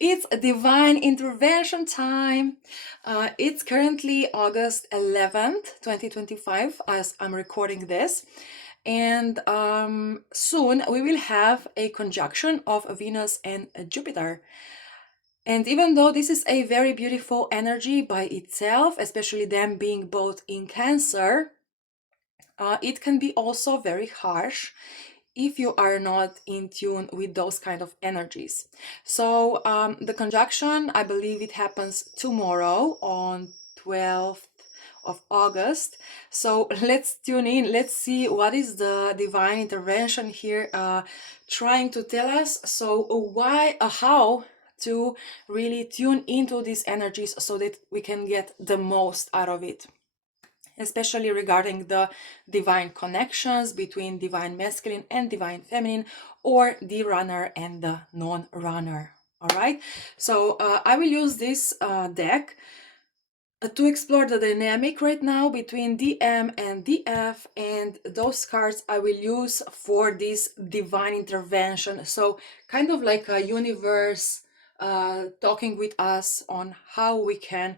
It's divine intervention time. It's currently August 11th, 2025, as I'm recording this. And soon we will have a conjunction of Venus and Jupiter. And even though this is a very beautiful energy by itself, especially them being both in Cancer, it can be also very harsh if you are not in tune with those kind of energies. So the conjunction, I believe it happens tomorrow on 12th of August. So let's tune in. Let's see what is the divine intervention here trying to tell us. So how to really tune into these energies so that we can get the most out of it, especially regarding the divine connections between divine masculine and divine feminine, or the runner and the non-runner. All right, so I will use this deck to explore the dynamic right now between DM and DF, and those cards I will use for this divine intervention. So kind of like a universe talking with us on how we can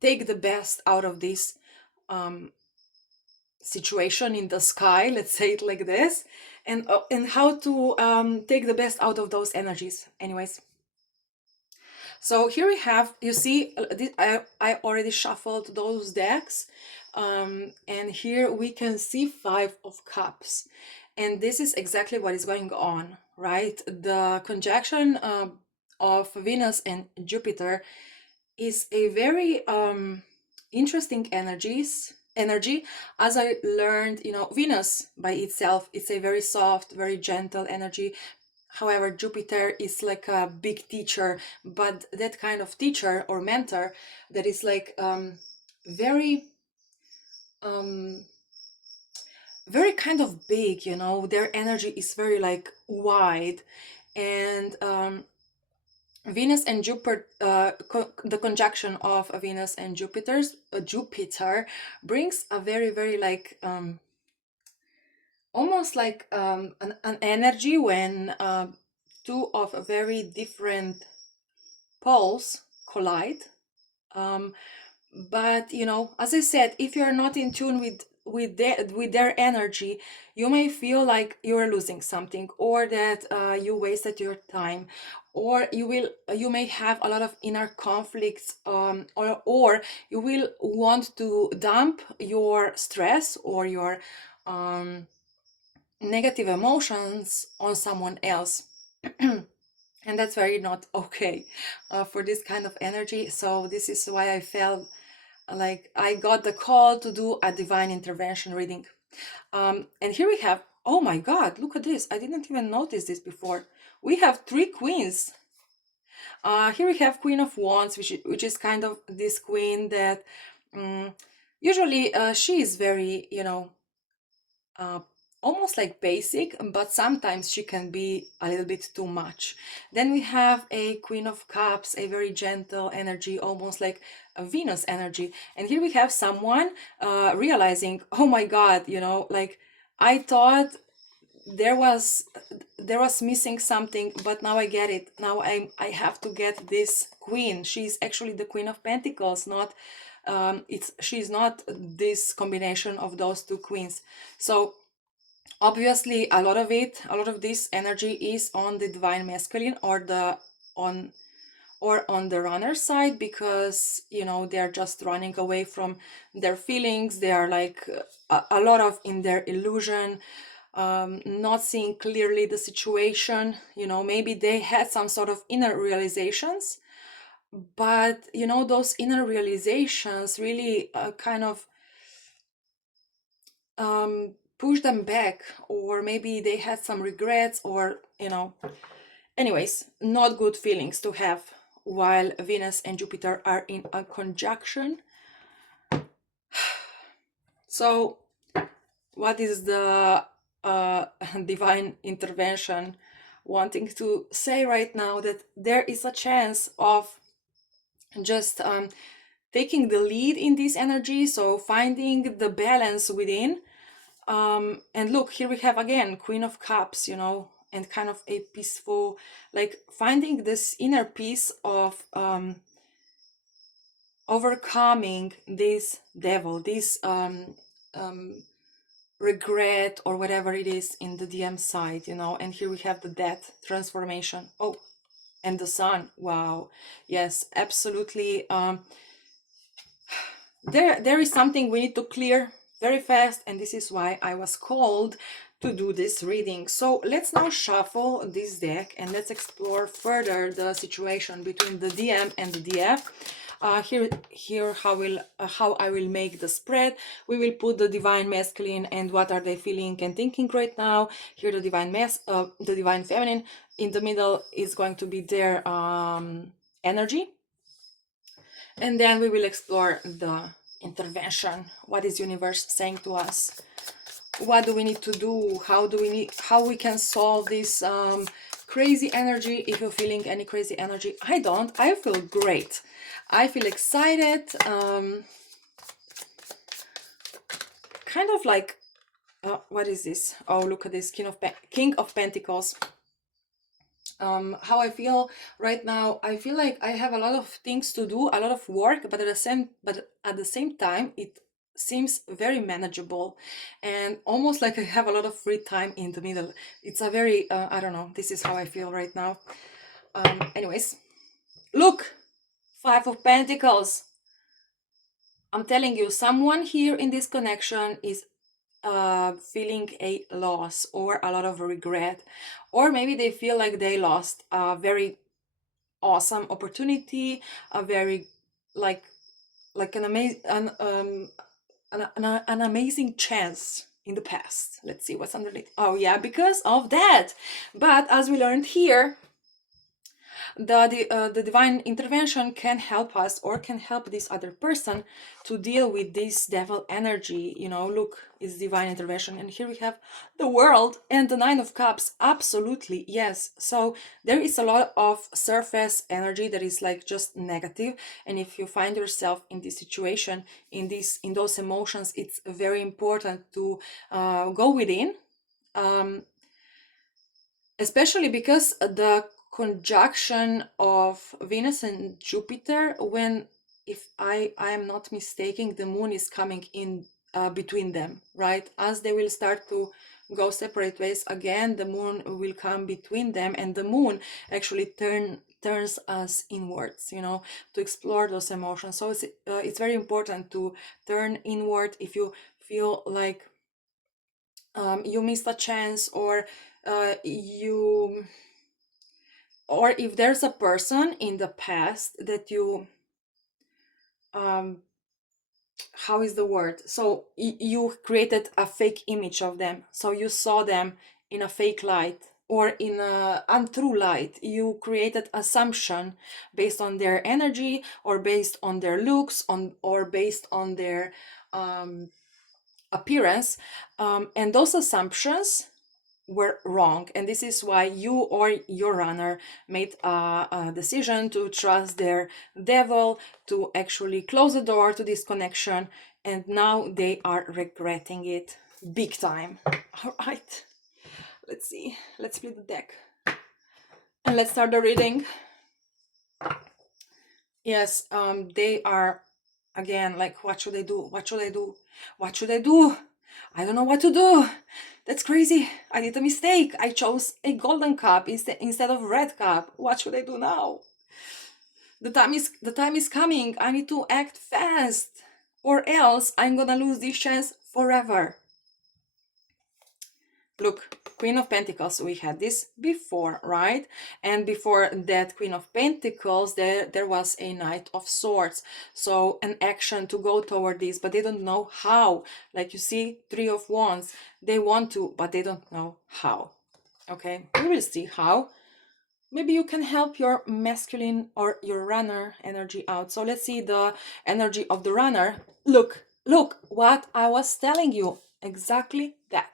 take the best out of this situation in the sky, let's say it like this, and how to take the best out of those energies. Anyways, so here we have, you see, I already shuffled those decks, and here we can see 5 of Cups, and this is exactly what is going on, right? The conjunction of Venus and Jupiter is a very interesting energy. As I learned, Venus by itself, it's a very soft, very gentle energy. However, Jupiter is like a big teacher, but that kind of teacher or mentor that is like very very kind of big, their energy is very like wide. And Venus and Jupiter, the conjunction of Venus and Jupiter brings a very, very like almost like an energy when two of very different poles collide. But as I said, if you're not in tune with their energy, you may feel like you're losing something, or that you wasted your time, or you may have a lot of inner conflicts, or you will want to dump your stress or your negative emotions on someone else. And that's very not okay for this kind of energy. So this is why I felt like I got the call to do a divine intervention reading. And here we have, oh my God, look at this. I didn't even notice this before. We have 3 queens. Here we have Queen of Wands, which is kind of this queen that usually she is very, almost like basic, but sometimes she can be a little bit too much. Then we have a Queen of Cups, a very gentle energy, almost like a Venus energy. And here we have someone realizing, oh my God, like I thought there was missing something, but now I get it. Now I have to get this queen. She's actually the Queen of Pentacles, not she's not this combination of those 2 queens. So obviously a lot of this energy is on the divine masculine, or on the runner side, because they are just running away from their feelings. They are like a lot of in their illusion, not seeing clearly the situation. Maybe they had some sort of inner realizations, but those inner realizations really kind of push them back, or maybe they had some regrets, or anyways, not good feelings to have while Venus and Jupiter are in a conjunction. So what is the divine intervention wanting to say right now? That there is a chance of just taking the lead in this energy, so finding the balance within, And look, here we have again Queen of Cups, you know, and kind of a peaceful, like finding this inner peace of overcoming this devil, this regret or whatever it is in the DM side, you know. And here we have the death, transformation. Oh, and the sun. Wow. Yes, absolutely. There is something we need to clear very fast, and this is why I was called to do this reading. So let's now shuffle this deck and let's explore further the situation between the DM and the DF. Here how I will make the spread. We will put the divine masculine and what are they feeling and thinking right now. Here the divine feminine. In the middle is going to be their energy, and then we will explore the intervention. What is universe saying to us? What do we need to do? How we can solve this crazy energy? If you're feeling any crazy energy, I don't. I feel great. I feel excited. Kind of like, what is this? Oh, look at this, King of Pentacles. How I feel right now, I feel like I have a lot of things to do, a lot of work, but at the same time it seems very manageable and almost like I have a lot of free time in the middle. It's a very I don't know, this is how I feel right now. Anyways, look, Five of Pentacles. I'm telling you, someone here in this connection is feeling a loss or a lot of regret, or maybe they feel like they lost a very awesome opportunity, a very like an amazing an amazing chance in the past. Let's see what's underneath. Oh yeah, because of that. But as we learned here, the divine intervention can help us or can help this other person to deal with this devil energy. You know, look, it's divine intervention. And here we have the World and the Nine of Cups. Absolutely, yes. So there is a lot of surface energy that is like just negative. And if you find yourself in this situation, in those emotions, it's very important to go within. Especially because the conjunction of Venus and Jupiter, when, if I am not mistaken, the moon is coming in between them, right? As they will start to go separate ways again, the moon will come between them, and the moon actually turns us inwards, you know, to explore those emotions. So it's very important to turn inward if you feel like you missed a chance, or if there's a person in the past that you how is the word, so you created a fake image of them, so you saw them in a fake light or in a untrue light. You created assumption based on their energy or based on their looks or based on their appearance, and those assumptions were wrong, and this is why you or your runner made a decision to trust their devil, to actually close the door to this connection, and now they are regretting it big time. All right, let's see, let's split the deck and let's start the reading. Yes, they are again like, what should I do? What should I do? What should I do? I don't know what to do. That's crazy. I did a mistake. I chose a golden cup instead of red cup. What should I do now? The time is coming. I need to act fast, or else I'm gonna lose this chance forever. Look, Queen of Pentacles, we had this before, right? And before that Queen of Pentacles, there was a Knight of Swords. So an action to go toward this, but they don't know how. Like you see, Three of Wands. They want to, but they don't know how. Okay, we will see how. Maybe you can help your masculine or your runner energy out. So let's see the energy of the runner. Look what I was telling you. Exactly that.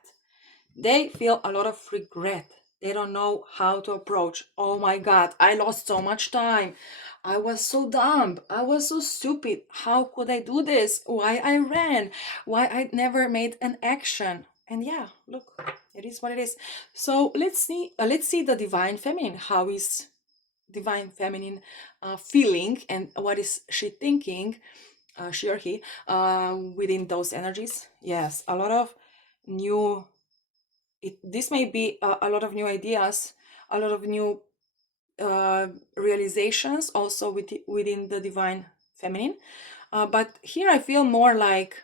They feel a lot of regret. They don't know how to approach. Oh my God, I lost so much time. I was so dumb. I was so stupid. How could I do this? Why I ran? Why I never made an action? And yeah, look, it is what it is. So let's see the divine feminine. How is divine feminine feeling, and what is she thinking, she or he, within those energies? Yes, a lot of new, this may be a lot of new ideas, a lot of new realizations also within the divine feminine. But here I feel more like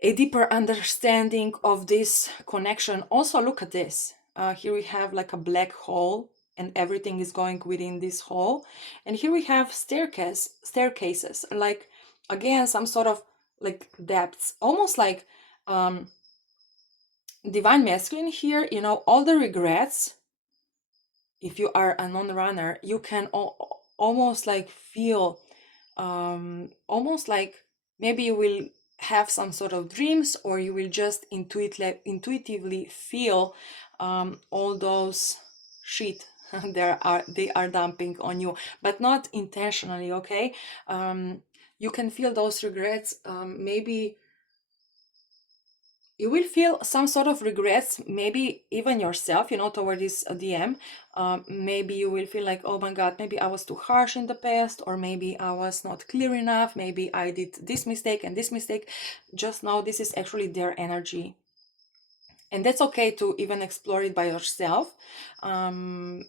a deeper understanding of this connection. Also, look at this. Here we have like a black hole, and everything is going within this hole. And here we have staircases, like again some sort of like depths, almost like divine masculine here. You know, all the regrets. If you are a non-runner, you can almost like feel, almost like maybe you will have some sort of dreams, or you will just intuitively feel all those shit they are dumping on you, but not intentionally. Okay, you can feel those regrets. Maybe you will feel some sort of regrets, maybe even yourself, you know, toward this DM. Maybe you will feel like, oh my god, maybe I was too harsh in the past, or maybe I was not clear enough, maybe I did this mistake and this mistake. Just know this is actually their energy, and that's okay to even explore it by yourself. And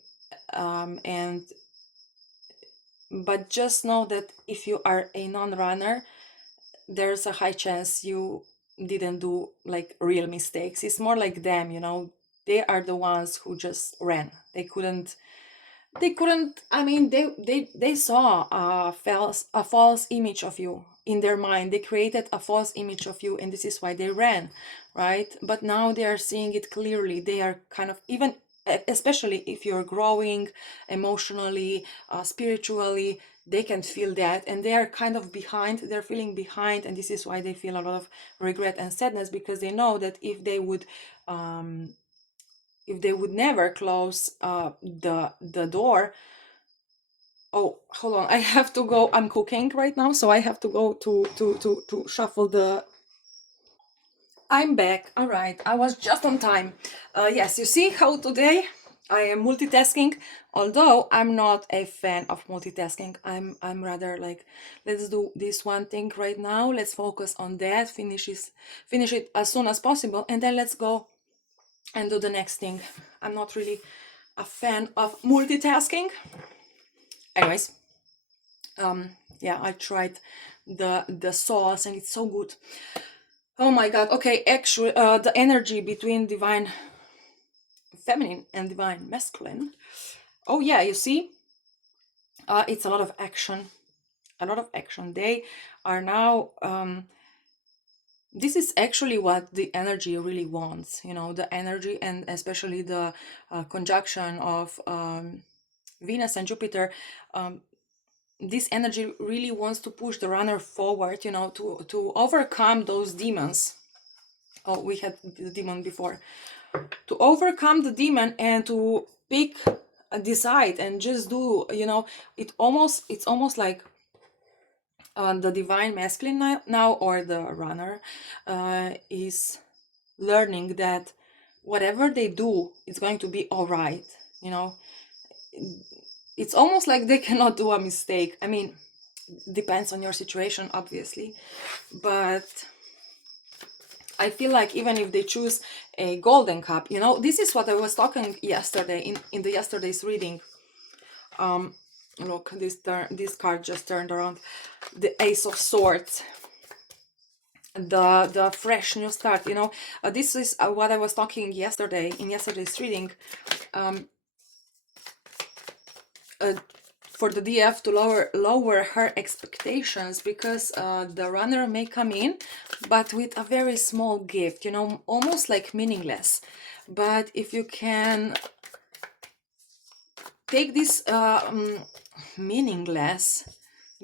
but just know that if you are a non-runner, there's a high chance you didn't do like real mistakes. It's more like them, you know, they are the ones who just ran. They couldn't, I mean, they saw a false image of you in their mind. They created a false image of you, and this is why they ran, right? But now they are seeing it clearly. They are kind of, even especially if you're growing emotionally, spiritually, they can feel that, and they are kind of behind. They're feeling behind, and this is why they feel a lot of regret and sadness, because they know that if they would never close the door. Oh, hold on, I have to go. I'm cooking right now, so I have to go to shuffle the. I'm back. All right, I was just on time. Yes, you see how today I am multitasking, although I'm not a fan of multitasking. I'm rather like, let's do this one thing right now. Let's focus on that. Finish it as soon as possible, and then let's go and do the next thing. I'm not really a fan of multitasking. Anyways, yeah, I tried the sauce, and it's so good. Oh my god. Okay, actually, the energy between divine feminine and divine masculine. Oh yeah, you see, it's a lot of action. A lot of action. They are now. This is actually what the energy really wants. You know, the energy, and especially the conjunction of Venus and Jupiter. This energy really wants to push the runner forward. You know, to overcome those demons. Oh, we had the demon before. To overcome the demon and to pick, decide, and just do. You know, it's almost like the divine masculine now, or the runner, is learning that whatever they do, it's going to be all right. You know, it's almost like they cannot do a mistake. I mean, depends on your situation, obviously, but I feel like even if they choose a golden cup, you know, this is what I was talking yesterday in the yesterday's reading. Look, this card just turned around. The Ace of Swords. The fresh new start. You know, this is what I was talking yesterday in yesterday's reading. For the DF to lower her expectations, because the runner may come in, but with a very small gift, you know, almost like meaningless. But if you can take this meaningless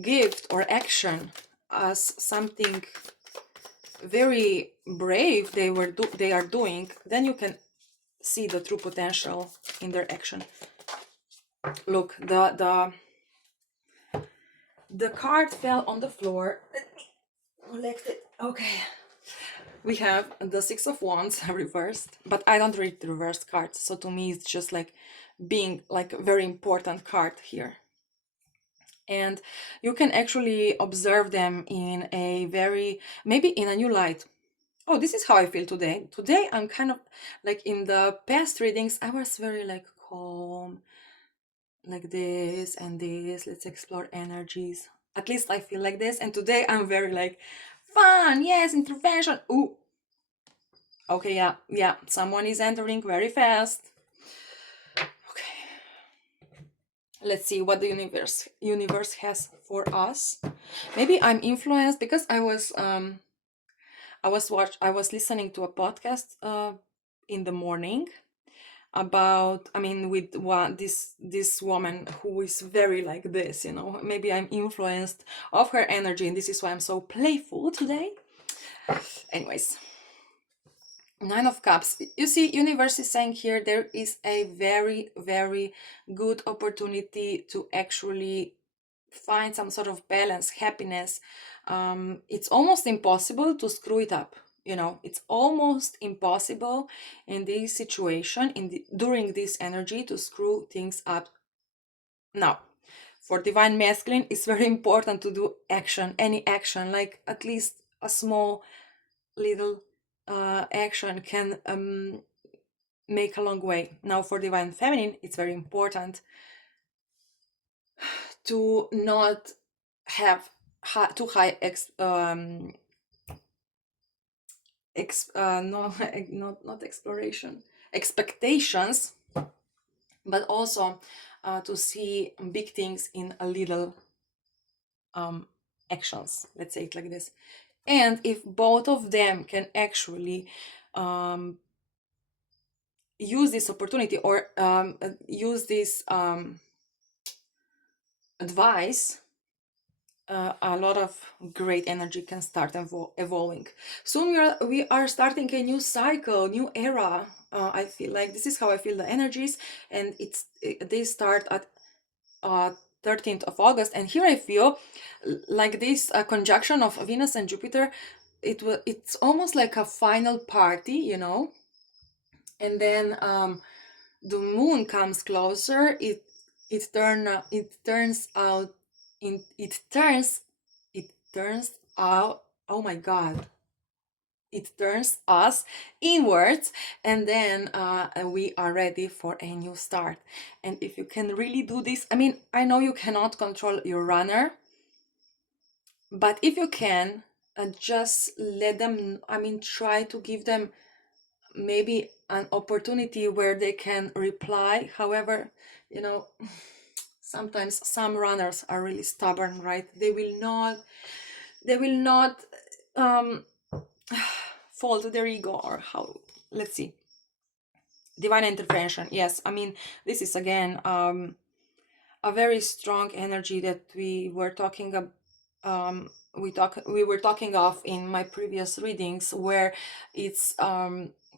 gift or action as something very brave they are doing, then you can see the true potential in their action. Look, the card fell on the floor. Let me collect it. Okay. We have the Six of Wands reversed, but I don't read the reversed cards, so to me it's just like being like a very important card here. And you can actually observe them in a very, maybe in a new light. Oh, this is how I feel today. Today I'm kind of like, in the past readings I was very like calm, like this and this, let's explore energies. At least I feel like this. And today I'm very like fun, yes, intervention. Ooh, okay, yeah, someone is entering very fast. Okay, let's see what the universe has for us. Maybe I'm influenced because I was listening to a podcast in the morning about, I mean, with this woman who is very like this, maybe I'm influenced of her energy, and this is why I'm so playful today. Anyways, Nine of Cups. You see, universe is saying here there is a very, very good opportunity to actually find some sort of balance, happiness. It's almost impossible to screw it up. It's almost impossible in this situation, during this energy, to screw things up. Now, for divine masculine, it's very important to do action, any action, like at least a small little action can make a long way. Now, for divine feminine, it's very important to not have too high no, not exploration expectations, but also to see big things in a little actions, let's say it like this. And if both of them can actually use this opportunity, or use this advice, a lot of great energy can start evolving. Soon we are starting a new cycle, new era. I feel like this is how I feel the energies, and they start at 13th of August. And here I feel like this conjunction of Venus and Jupiter, it's almost like a final party, and then the moon comes closer. It turns out, oh my god, it turns us inwards, and then we are ready for a new start. And if you can really do this, I mean, I know you cannot control your runner, but if you can, just let them, I mean, try to give them maybe an opportunity where they can reply. However, sometimes some runners are really stubborn, right? They will not fall to their ego, or how, let's see. Divine intervention, yes, I mean, this is again a very strong energy that we were talking we were talking of in my previous readings, where it's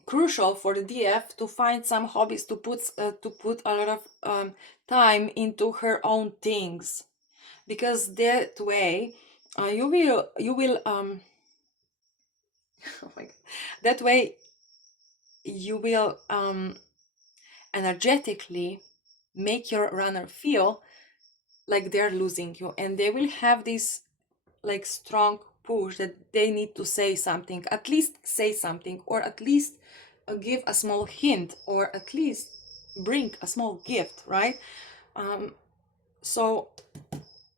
crucial for the DF to find some hobbies, to put a lot of time into her own things, because that way you will oh my god, that way you will energetically make your runner feel like they're losing you, and they will have this like strong push that they need to say something, at least say something, or at least give a small hint, or at least bring a small gift, right? So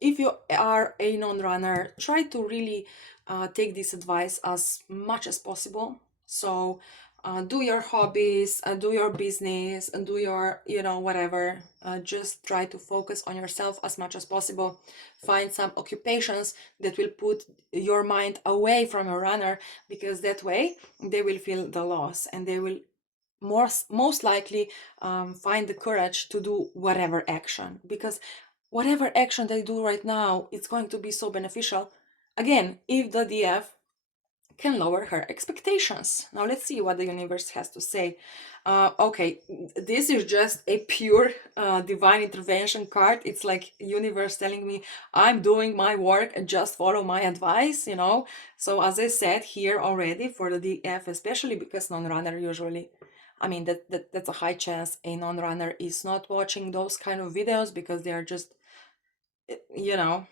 if you are a non-runner, try to really take this advice as much as possible. So do your hobbies, do your business, and do your, whatever. Just try to focus on yourself as much as possible. Find some occupations that will put your mind away from your runner, because that way they will feel the loss, and they will most likely find the courage to do whatever action, because whatever action they do right now, it's going to be so beneficial. Again, if the DF can lower her expectations. Now let's see what the universe has to say. Okay, this is just a pure divine intervention card. It's like universe telling me I'm doing my work and just follow my advice, you know. So as I said here already, for the DF, especially because non-runner usually, I mean, that's a high chance a non-runner is not watching those kind of videos because they are just, you know,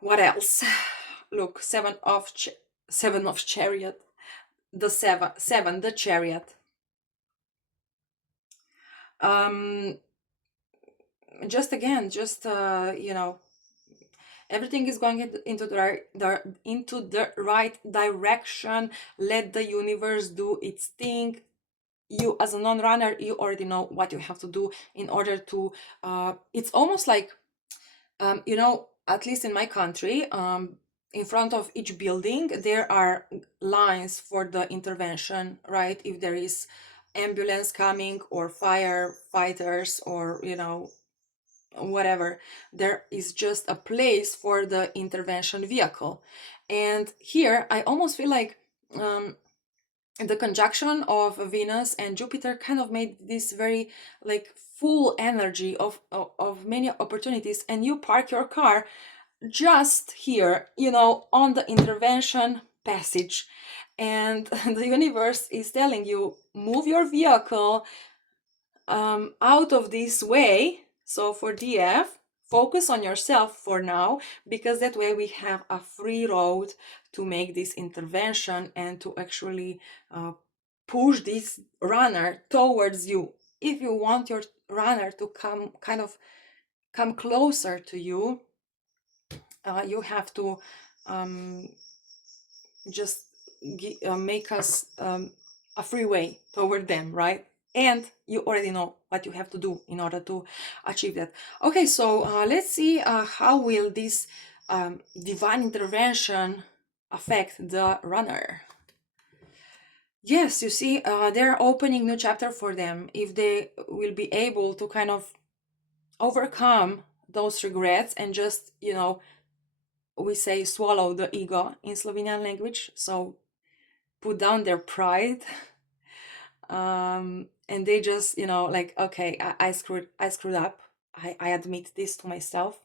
what else? Look, seven of chariot, the seven, the chariot. Just again, just you know, everything is going into the right direction. Let the universe do its thing. You, as a non-runner, you already know what you have to do in order to it's almost like you know, at least in my country, in front of each building there are lines for the intervention, right? If there is ambulance coming or firefighters or, you know, whatever, there is just a place for the intervention vehicle. And here I almost feel like the conjunction of Venus and Jupiter kind of made this very like full energy of many opportunities, and you park your car just here, you know, on the intervention passage, and the universe is telling you move your vehicle out of this way. So for DF, focus on yourself for now, because that way we have a free road to make this intervention and to actually push this runner towards you. If you want your runner to come closer to you, you have to just make us a free way toward them, right? And you already know what you have to do in order to achieve that. Okay, so let's see how will this divine intervention affect the runner. Yes, you see, they're opening new chapter for them. If they will be able to kind of overcome those regrets and just, you know, we say swallow the ego in Slovenian language, so put down their pride, and they just, you know, like, okay, I screwed up. I admit this to myself.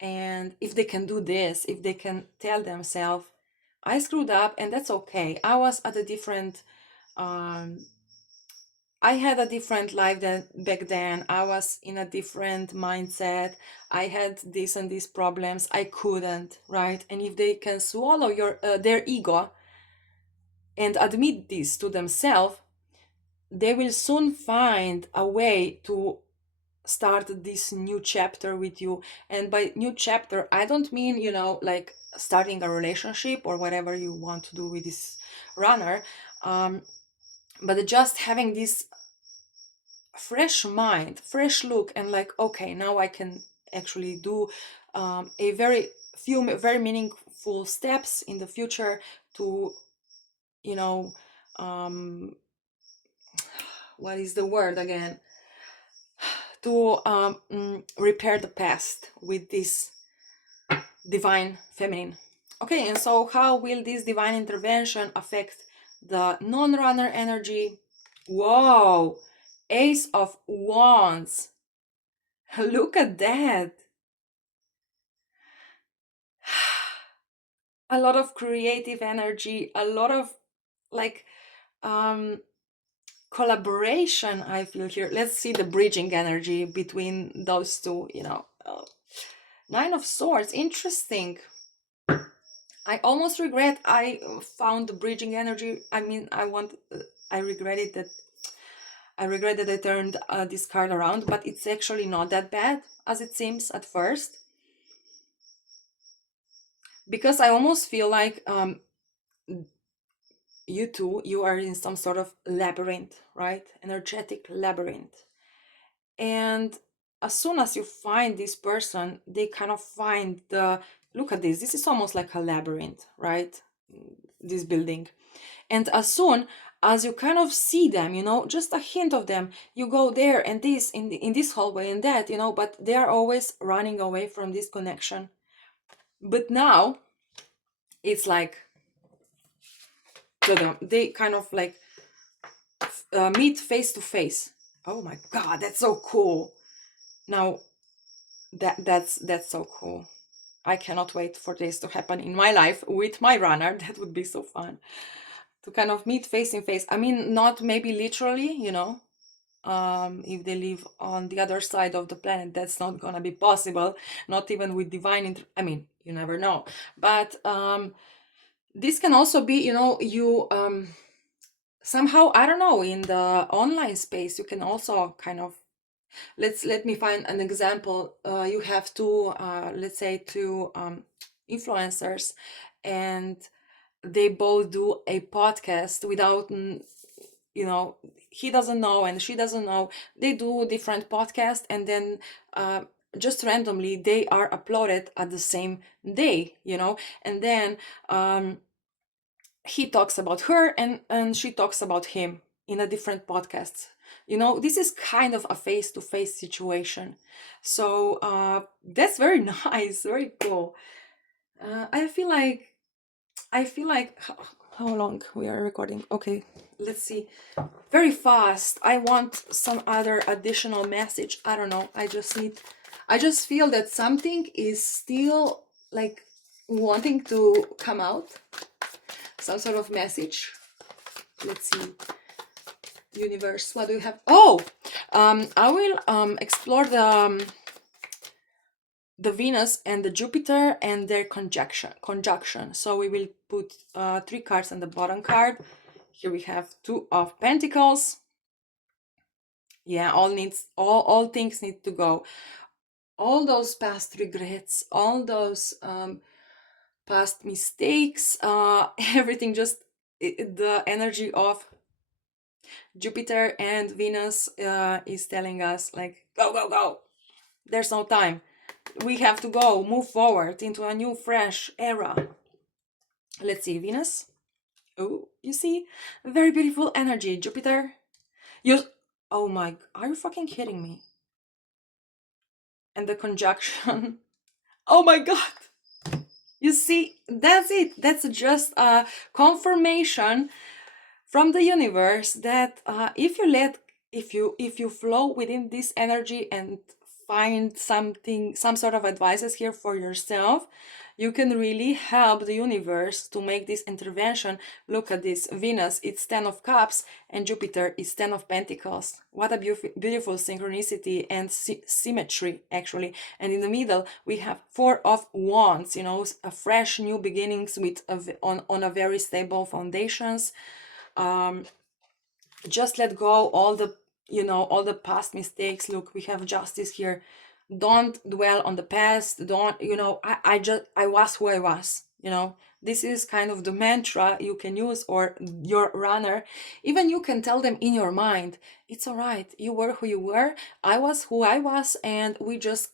And if they can do this, if they can tell themselves, I screwed up and that's okay. I was at a different I had a different life than back then. I was in a different mindset. I had this and these problems. I couldn't, right? And if they can swallow their ego and admit this to themselves, they will soon find a way to start this new chapter with you. And by new chapter, I don't mean, you know, like starting a relationship or whatever you want to do with this runner, but just having this fresh mind, fresh look, and like, okay, now I can actually do a very meaningful steps in the future to, you know, what is the word again, to repair the past with this divine feminine. Okay, and so how will this divine intervention affect the non-runner energy? Whoa, Ace of Wands. Look at that. A lot of creative energy, a lot of like collaboration I feel here. Let's see the bridging energy between those two, you know. Nine of Swords, interesting. I almost regret I found the bridging energy. I mean, I regretted that I turned this card around, but it's actually not that bad as it seems at first. Because I almost feel like you are in some sort of labyrinth, right? Energetic labyrinth. And as soon as you find this person, they kind of find look at this is almost like a labyrinth, right? This building. And as soon as you kind of see them, you know, just a hint of them, you go there and this in this hallway and that, you know, but they are always running away from this connection. But now It's like they kind of like meet face to face. Oh my god, that's so cool. Now that's so cool. I cannot wait for this to happen in my life with my runner. That would be so fun to kind of meet face in face. I mean, not maybe literally, if they live on the other side of the planet, that's not gonna be possible. Not even with divine I mean, you never know. But this can also be, you somehow, I don't know, in the online space, you can also kind of, let me find an example. You have two, let's say two influencers, and they both do a podcast without, he doesn't know and she doesn't know. They do different podcasts, and then just randomly they are uploaded at the same day, and then he talks about her, and she talks about him in a different podcast. This is kind of a face-to-face situation. So that's very nice, very cool. I feel like how long we are recording? Okay, let's see. Very fast. I want some other additional message. I don't know. I just feel that something is still like wanting to come out. Some sort of message. Let's see. Universe, what do you have? Oh, I will explore the Venus and the Jupiter and their conjunction. So we will put 3 cards on the bottom card. Here we have 2 of Pentacles. Yeah, all things need to go. All those past regrets, all those past mistakes, everything, just the energy of Jupiter and Venus is telling us, like, go, go, go. There's no time. We have to go, move forward into a new, fresh era. Let's see, Venus. Oh, you see? Very beautiful energy. Jupiter. You. Oh my. Are you fucking kidding me? And the conjunction. Oh my god. You see, that's it. That's just a confirmation from the universe that if you flow within this energy and find some sort of advices here for yourself, you can really help the universe to make this intervention. Look at this. Venus, it's 10 of cups, and Jupiter is 10 of pentacles. What a beautiful synchronicity and symmetry, actually. And in the middle we have 4 of wands, a fresh new beginnings with on a very stable foundations. Just let go all the past mistakes. Look, we have justice here. Don't dwell on the past. Don't, I was who I was. This is kind of the mantra you can use, or your runner. Even you can tell them in your mind, it's all right, you were who you were, I was who I was, and we just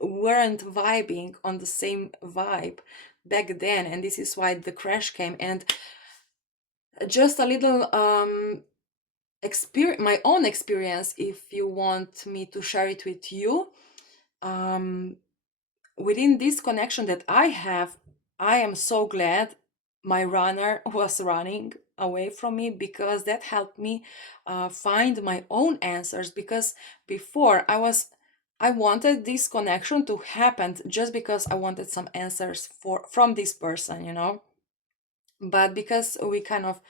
weren't vibing on the same vibe back then, and this is why the crash came. And just a little my own experience, if you want me to share it with you. Within this connection that I have, I am so glad my runner was running away from me, because that helped me find my own answers. Because before I wanted this connection to happen just because I wanted some answers from this person, but because we kind of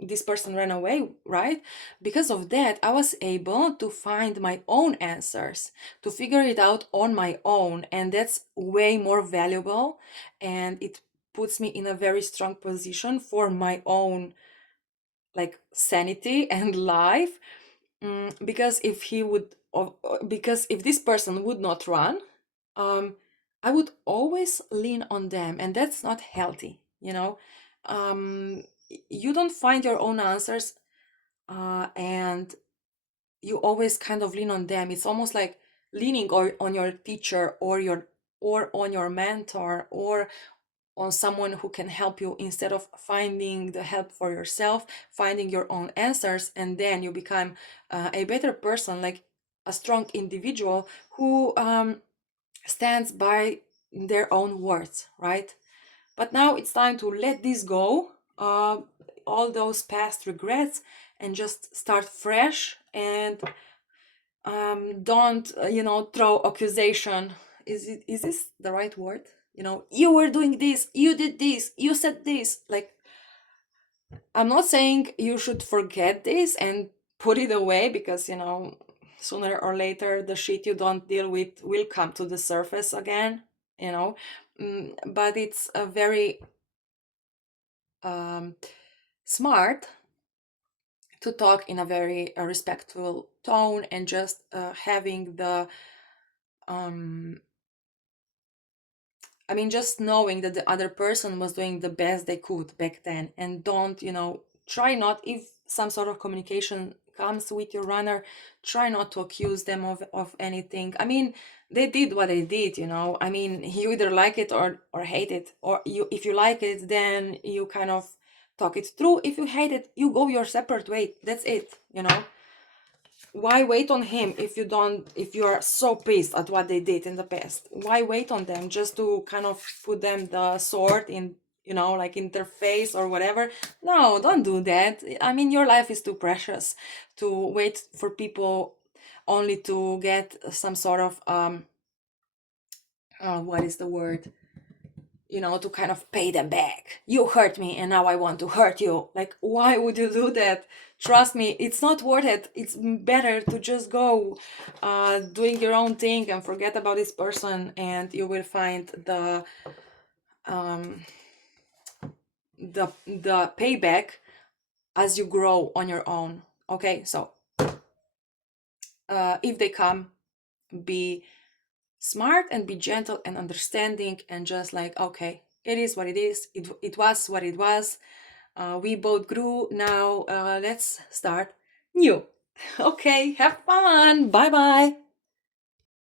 this person ran away, right? Because of that, I was able to find my own answers, to figure it out on my own, and that's way more valuable, and it puts me in a very strong position for my own, like, sanity and life. Because if this person would not run, I would always lean on them, and that's not healthy. You don't find your own answers, and you always kind of lean on them. It's almost like leaning on your teacher, or on your mentor, or on someone who can help you, instead of finding the help for yourself, finding your own answers, and then you become a better person, like a strong individual who stands by their own words, right? But now it's time to let this go, all those past regrets, and just start fresh. And don't throw accusation. Is this the right word? You were doing this, you did this, you said this. Like, I'm not saying you should forget this and put it away, because sooner or later the shit you don't deal with will come to the surface again. you know but it's a very smart to talk in a very respectful tone, and just having the just knowing that the other person was doing the best they could back then. And don't, try not, if some sort of communication comes with your runner, try not to accuse them of anything. They did what they did, you either like it or hate it. Or if you like it, then you kind of talk it through. If you hate it, you go your separate way. That's it. Why wait on him if you are so pissed at what they did in the past? Why wait on them just to kind of put them the sword in, like in their face or whatever? No, don't do that. Your life is too precious to wait for people only to get some sort of what is the word, to kind of pay them back. You hurt me and now I want to hurt you. Like, why would you do that? Trust me, it's not worth it. It's better to just go doing your own thing and forget about this person, and you will find the payback as you grow on your own. Okay, so if they come, be smart and be gentle and understanding, and just like, okay, it is what it is. It was what it was. We both grew. Now let's start new. Okay, have fun. Bye bye.